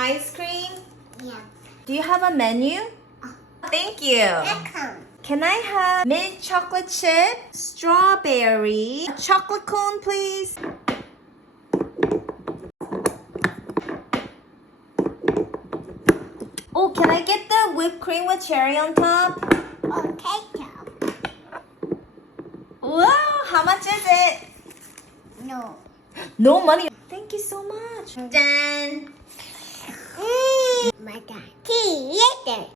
ice cream? Yeah. Do you have a menu? Thank you. Welcome. Can I have mint chocolate chip, strawberry, a chocolate cone, please? Oh, can I get the whipped cream with cherry on top? Okay, Tom. Wow, how much is it? No. No money. Thank you so much. Done. My God. See you later.